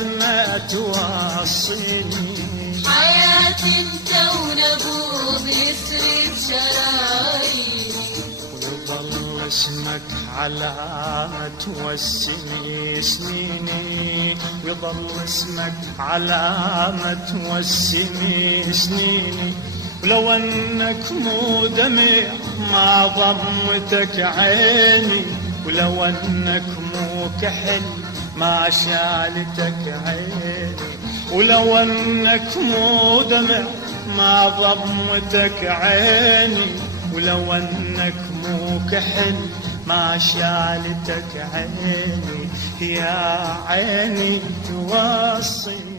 بعدنا توصيني حياتي انت ونبوض يسرد شرايين، ويظل اسمك على توسمي سنيني، ويظل اسمك على توسمي سنيني. ولو انك مو دمع ما ضمتك عيني، ولو انك مو كحل ما شالتك عيني، ولو انك مو دمع ما ضمتك عيني، ولو انك مو كحل ما شالتك عيني. يا عيني توصي